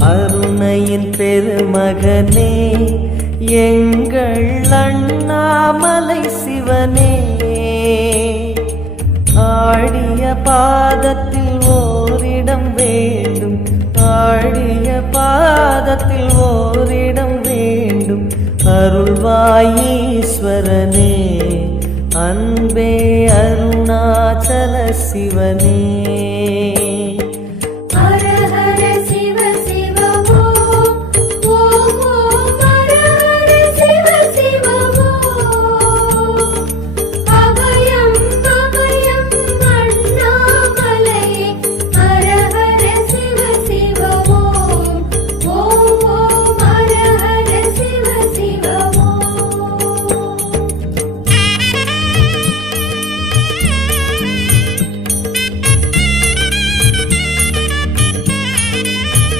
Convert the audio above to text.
அருணையின் பெருமகனே எங்கள் அண்ணாமலை சிவனே, ஆடிய பாதத்தில் ஓரிடம் வேண்டும், ஆடிய பாதத்தில் ஓரிடம் வேண்டும். அருள்வாயீஸ்வரனே, அன்பே அருணாச்சல சிவனே.